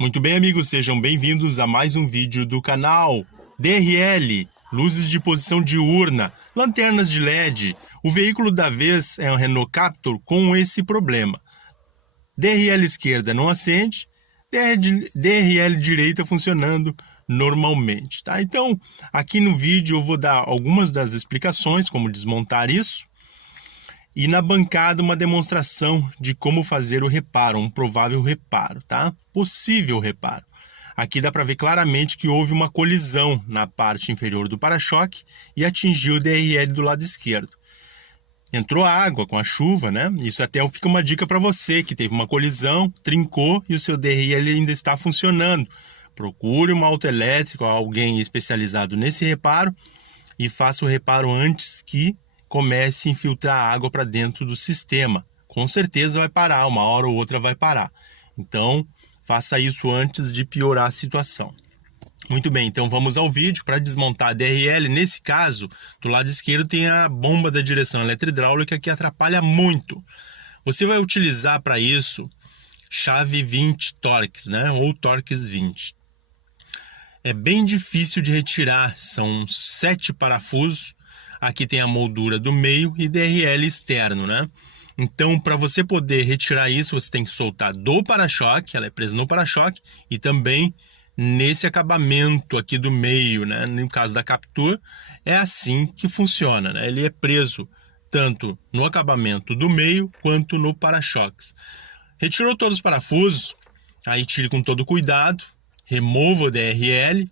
Muito bem, amigos, sejam bem-vindos a mais um vídeo do canal. DRL, luzes de posição diurna, lanternas de LED. O veículo da vez é um Renault Captur com esse problema. DRL esquerda não acende, DRL direita funcionando normalmente, tá? Então, aqui no vídeo eu vou dar algumas das explicações, como desmontar isso. E na bancada uma demonstração de como fazer o reparo, um provável reparo, tá? Possível reparo. Aqui dá para ver claramente que houve uma colisão na parte inferior do para-choque e atingiu o DRL do lado esquerdo. Entrou água com a chuva, né? Isso até fica uma dica para você que teve uma colisão, trincou e o seu DRL ainda está funcionando. Procure uma autoelétrica ou alguém especializado nesse reparo e faça o reparo antes que comece a infiltrar água para dentro do sistema. Com certeza vai parar, uma hora ou outra vai parar. Então, faça isso antes de piorar a situação. Muito bem, então vamos ao vídeo para desmontar a DRL. Nesse caso, do lado esquerdo tem a bomba da direção eletro-hidráulica que atrapalha muito. Você vai utilizar para isso chave 20 Torx, né? Ou Torx 20. É bem difícil de retirar, são 7 parafusos. Aqui tem a moldura do meio e DRL externo, né? Então, para você poder retirar isso, você tem que soltar do para-choque, ela é presa no para-choque, e também nesse acabamento aqui do meio, né? No caso da Captur, é assim que funciona, né? Ele é preso tanto no acabamento do meio quanto no para-choques. Retirou todos os parafusos, aí tire com todo cuidado, remova o DRL,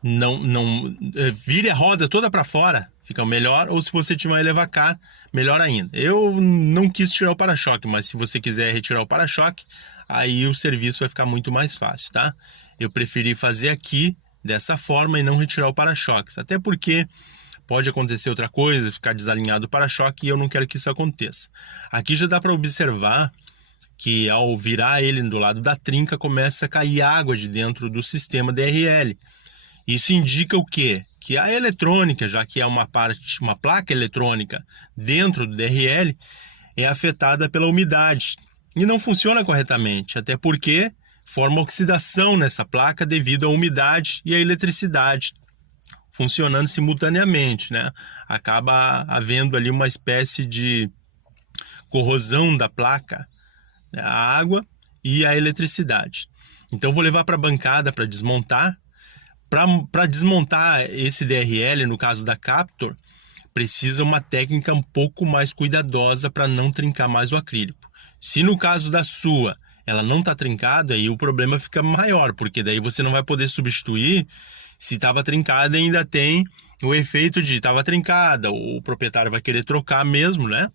não vire a roda toda para fora, fica melhor, ou se você tiver um elevacar, melhor ainda. Eu não quis tirar o para-choque, mas se você quiser retirar o para-choque, aí o serviço vai ficar muito mais fácil, tá? Eu preferi fazer aqui dessa forma e não retirar o para-choque, até porque pode acontecer outra coisa, ficar desalinhado o para-choque e eu não quero que isso aconteça. Aqui já dá para observar que ao virar ele do lado da trinca, começa a cair água de dentro do sistema DRL. Isso indica o quê? Que a eletrônica, já que é uma placa eletrônica dentro do DRL, é afetada pela umidade e não funciona corretamente, até porque forma oxidação nessa placa devido à umidade e à eletricidade funcionando simultaneamente, né? Acaba havendo ali uma espécie de corrosão da placa, né? A água e a eletricidade. Então vou levar para a bancada para desmontar. Para desmontar esse DRL, no caso da Captur, precisa uma técnica um pouco mais cuidadosa para não trincar mais o acrílico. Se no caso da sua ela não está trincada, aí o problema fica maior, porque daí você não vai poder substituir. Se estava trincada, ainda tem o efeito de estava trincada, o proprietário vai querer trocar mesmo, né?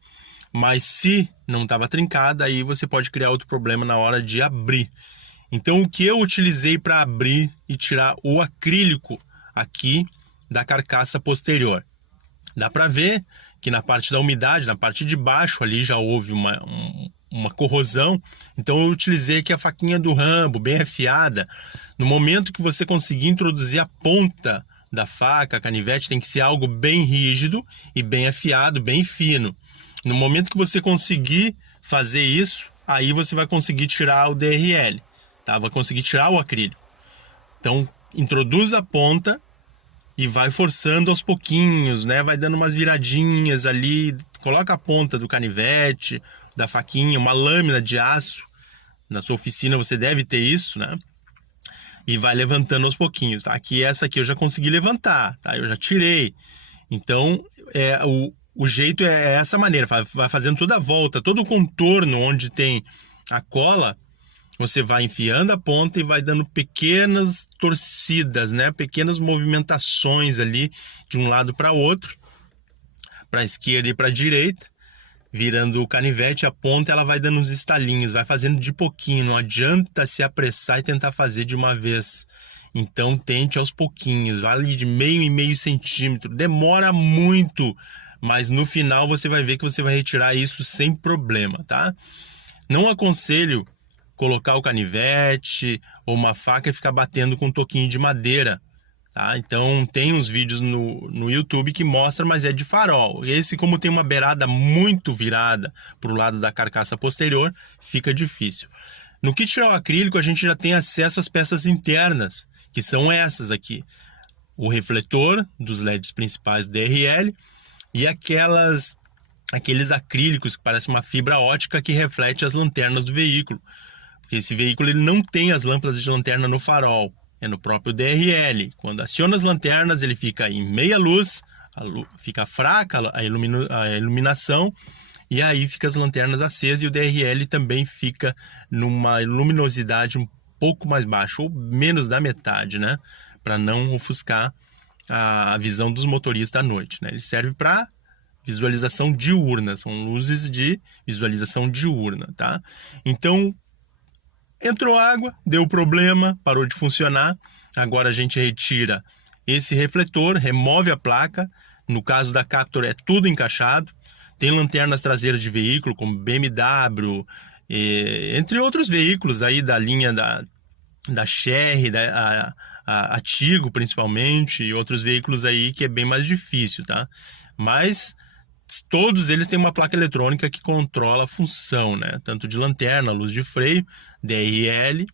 Mas se não estava trincada, aí você pode criar outro problema na hora de abrir. Então, o que eu utilizei para abrir e tirar o acrílico aqui da carcaça posterior? Dá para ver que na parte da umidade, na parte de baixo ali já houve uma corrosão. Então, eu utilizei aqui a faquinha do Rambo, bem afiada. No momento que você conseguir introduzir a ponta da faca, a canivete, tem que ser algo bem rígido e bem afiado, bem fino. No momento que você conseguir fazer isso, aí você vai conseguir tirar o DRL. Tá? Vai conseguir tirar o acrílico. Então, introduz a ponta e vai forçando aos pouquinhos, né? Vai dando umas viradinhas ali, coloca a ponta do canivete, da faquinha, uma lâmina de aço. Na sua oficina você deve ter isso, né? E vai levantando aos pouquinhos. Aqui, essa aqui eu já consegui levantar, tá? Eu já tirei. Então, o jeito é essa maneira, vai fazendo toda a volta, todo o contorno onde tem a cola. Você vai enfiando a ponta e vai dando pequenas torcidas, né? Pequenas movimentações ali de um lado para o outro, para a esquerda e para a direita, virando o canivete. A ponta ela vai dando uns estalinhos, vai fazendo de pouquinho, não adianta se apressar e tentar fazer de uma vez. Então tente aos pouquinhos, vale de meio em meio centímetro, demora muito, mas no final você vai ver que você vai retirar isso sem problema, tá? Não aconselho colocar o canivete ou uma faca e ficar batendo com um toquinho de madeira, tá? Então tem uns vídeos no YouTube que mostra, mas é de farol. Esse, como tem uma beirada muito virada para o lado da carcaça posterior, fica difícil. No kit geral acrílico a gente já tem acesso às peças internas, que são essas aqui. O refletor dos LEDs principais DRL e aqueles acrílicos que parecem uma fibra ótica que reflete as lanternas do veículo. Porque esse veículo ele não tem as lâmpadas de lanterna no farol, é no próprio DRL. Quando aciona as lanternas, ele fica em meia luz, fica fraca a iluminação, e aí fica as lanternas acesas e o DRL também fica numa luminosidade um pouco mais baixa, ou menos da metade, né? Para não ofuscar a visão dos motoristas à noite, né? Ele serve para visualização diurna, são luzes de visualização diurna, tá? Então, entrou água, deu problema, parou de funcionar. Agora a gente retira esse refletor, remove a placa. No caso da Captur é tudo encaixado. Tem lanternas traseiras de veículo, como BMW, entre outros veículos aí da linha da Chery, a Tigo principalmente, e outros veículos aí que é bem mais difícil, tá? Mas todos eles têm uma placa eletrônica que controla a função, né? Tanto de lanterna, luz de freio, DRL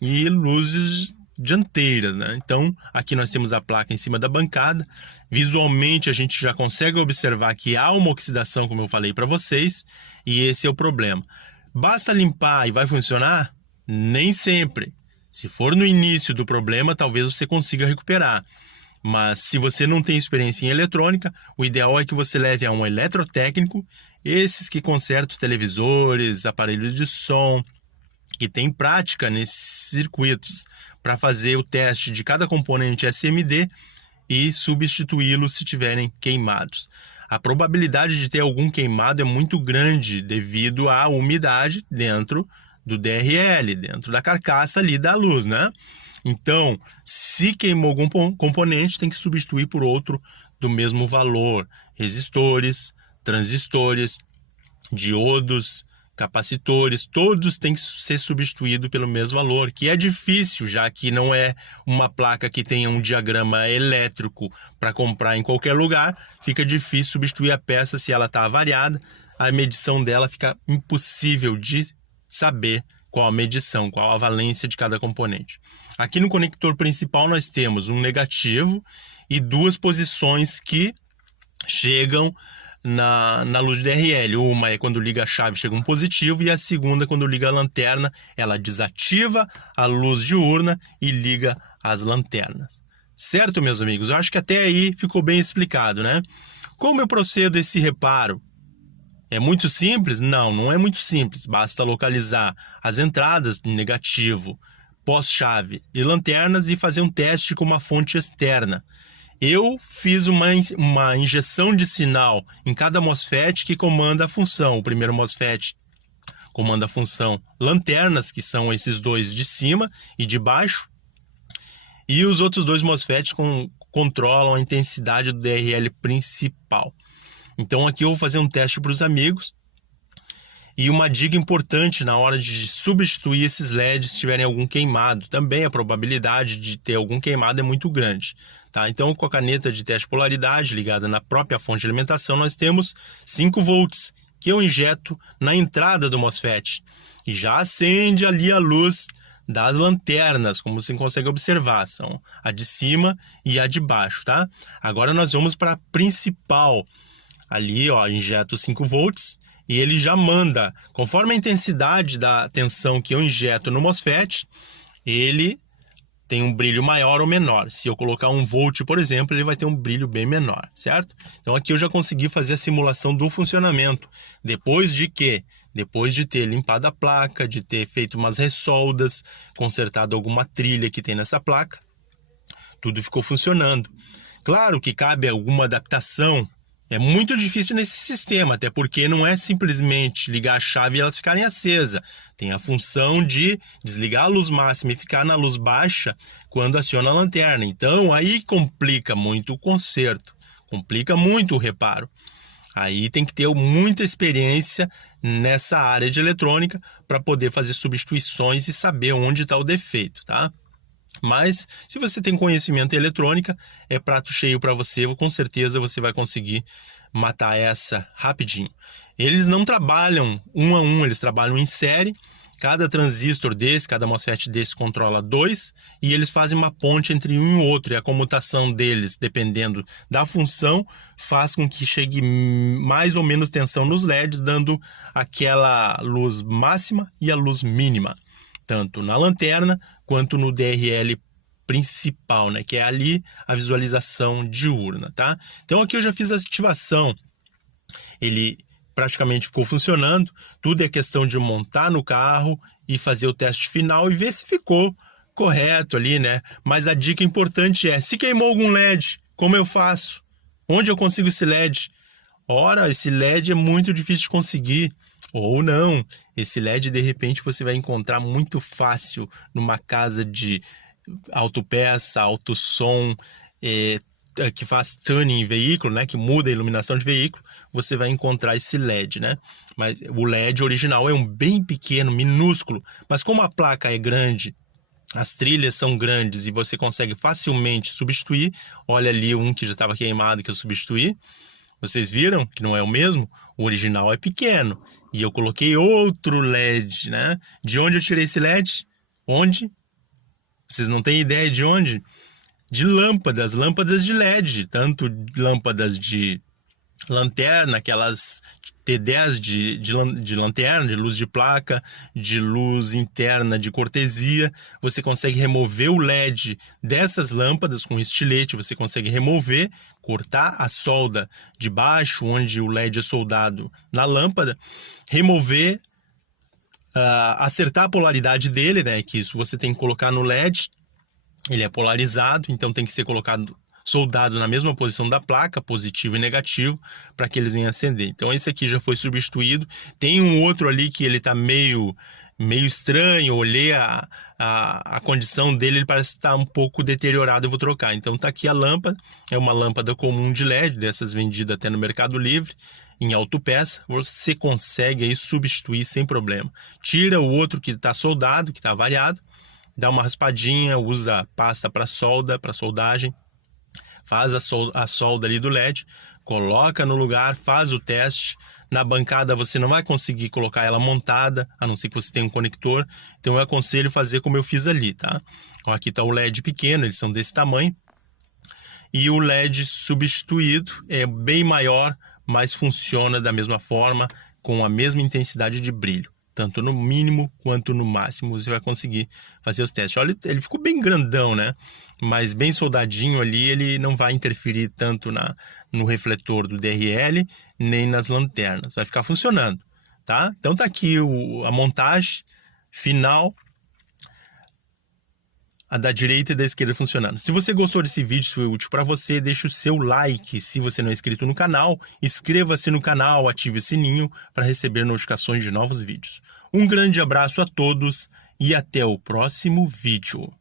e luzes dianteiras, né? Então, aqui nós temos a placa em cima da bancada. Visualmente, a gente já consegue observar que há uma oxidação, como eu falei para vocês, e esse é o problema. Basta limpar e vai funcionar? Nem sempre. Se for no início do problema, talvez você consiga recuperar. Mas se você não tem experiência em eletrônica, o ideal é que você leve a um eletrotécnico, esses que consertam televisores, aparelhos de som, que tem prática nesses circuitos, para fazer o teste de cada componente SMD e substituí-los se tiverem queimados. A probabilidade de ter algum queimado é muito grande devido à umidade dentro do DRL, dentro da carcaça ali da luz, né? Então, se queimou algum componente, tem que substituir por outro do mesmo valor. Resistores, transistores, diodos, capacitores, todos têm que ser substituídos pelo mesmo valor, que é difícil, já que não é uma placa que tenha um diagrama elétrico para comprar em qualquer lugar, fica difícil substituir a peça se ela está avariada, a medição dela fica impossível de saber qual a medição, qual a valência de cada componente. Aqui no conector principal nós temos um negativo e duas posições que chegam na luz de DRL. Uma é quando liga a chave, chega um positivo, e a segunda, quando liga a lanterna, ela desativa a luz diurna e liga as lanternas. Certo, meus amigos? Eu acho que até aí ficou bem explicado, né? Como eu procedo esse reparo? É muito simples? Não, não é muito simples. Basta localizar as entradas de negativo, pós-chave e lanternas e fazer um teste com uma fonte externa. Eu fiz uma injeção de sinal em cada MOSFET que comanda a função. O primeiro MOSFET comanda a função lanternas, que são esses dois de cima e de baixo. E os outros dois MOSFETs controlam a intensidade do DRL principal. Então aqui eu vou fazer um teste para os amigos. E uma dica importante na hora de substituir esses LEDs se tiverem algum queimado. Também a probabilidade de ter algum queimado é muito grande. Tá? Então, com a caneta de teste de polaridade ligada na própria fonte de alimentação, nós temos 5 volts que eu injeto na entrada do MOSFET. E já acende ali a luz das lanternas, como você consegue observar. São a de cima e a de baixo. Tá? Agora nós vamos para a principal. Ali, ó, injeto 5 volts. E ele já manda, conforme a intensidade da tensão que eu injeto no MOSFET, ele tem um brilho maior ou menor. Se eu colocar 1 volt, por exemplo, ele vai ter um brilho bem menor, certo? Então aqui eu já consegui fazer a simulação do funcionamento. Depois de quê? Depois de ter limpado a placa, de ter feito umas ressoldas, consertado alguma trilha que tem nessa placa, tudo ficou funcionando. Claro que cabe alguma adaptação. É muito difícil nesse sistema, até porque não é simplesmente ligar a chave e elas ficarem acesas. Tem a função de desligar a luz máxima e ficar na luz baixa quando aciona a lanterna. Então, aí complica muito o conserto, complica muito o reparo. Aí tem que ter muita experiência nessa área de eletrônica para poder fazer substituições e saber onde está o defeito, tá? Mas, se você tem conhecimento em eletrônica, é prato cheio para você, com certeza você vai conseguir matar essa rapidinho. Eles não trabalham um a um, eles trabalham em série Cada transistor desse, cada MOSFET desse controla 2 e eles fazem uma ponte entre um e o outro. E a comutação deles, dependendo da função, faz com que chegue mais ou menos tensão nos LEDs, dando aquela luz máxima e a luz mínima, tanto na lanterna quanto no DRL principal, né? Que é ali a visualização diurna, tá? Então aqui eu já fiz a ativação. Ele praticamente ficou funcionando, tudo é questão de montar no carro e fazer o teste final e ver se ficou correto ali, né? Mas a dica importante é, se queimou algum LED, como eu faço? Onde eu consigo esse LED? Ora, esse LED é muito difícil de conseguir, ou não. Esse LED, de repente, você vai encontrar muito fácil numa casa de autopeça, autosom, que faz tuning em veículo, né, que muda a iluminação de veículo, você vai encontrar esse LED, né? Mas o LED original é um bem pequeno, minúsculo, mas como a placa é grande, as trilhas são grandes e você consegue facilmente substituir. Olha ali um que já estava queimado que eu substituí. Vocês viram que não é o mesmo? O original é pequeno e eu coloquei outro LED, né? De onde eu tirei esse LED? Onde? Vocês não têm ideia de onde? De lâmpadas de LED, tanto lâmpadas de lanterna, aquelas T10 de lanterna, de luz de placa, de luz interna de cortesia. Você consegue remover o LED dessas lâmpadas com estilete, você consegue remover, cortar a solda de baixo, onde o LED é soldado na lâmpada, remover, acertar a polaridade dele, né? Que isso você tem que colocar no LED. Ele é polarizado, então tem que ser colocado, soldado na mesma posição da placa, positivo e negativo, para que eles venham acender. Então esse aqui já foi substituído. Tem um outro ali que ele está meio estranho, eu olhei a condição dele, ele parece estar um pouco deteriorado, eu vou trocar. Então está aqui a lâmpada, é uma lâmpada comum de LED, dessas vendidas até no Mercado Livre, em autopeça, você consegue aí substituir sem problema. Tira o outro que está soldado, que está variado, dá uma raspadinha, usa pasta para solda, para soldagem, faz a solda ali do LED, coloca no lugar, faz o teste. Na bancada você não vai conseguir colocar ela montada, a não ser que você tenha um conector, então eu aconselho fazer como eu fiz ali, tá? Ó, aqui está o LED pequeno, eles são desse tamanho, e o LED substituído é bem maior, mas funciona da mesma forma, com a mesma intensidade de brilho. Tanto no mínimo quanto no máximo você vai conseguir fazer os testes. Olha, ele ficou bem grandão, né? Mas bem soldadinho ali, ele não vai interferir tanto no refletor do DRL, nem nas lanternas. Vai ficar funcionando, tá? Então tá aqui a montagem final, a da direita e da esquerda funcionando. Se você gostou desse vídeo, se foi útil para você, deixe o seu like. Se você não é inscrito no canal, inscreva-se no canal, ative o sininho para receber notificações de novos vídeos. Um grande abraço a todos e até o próximo vídeo.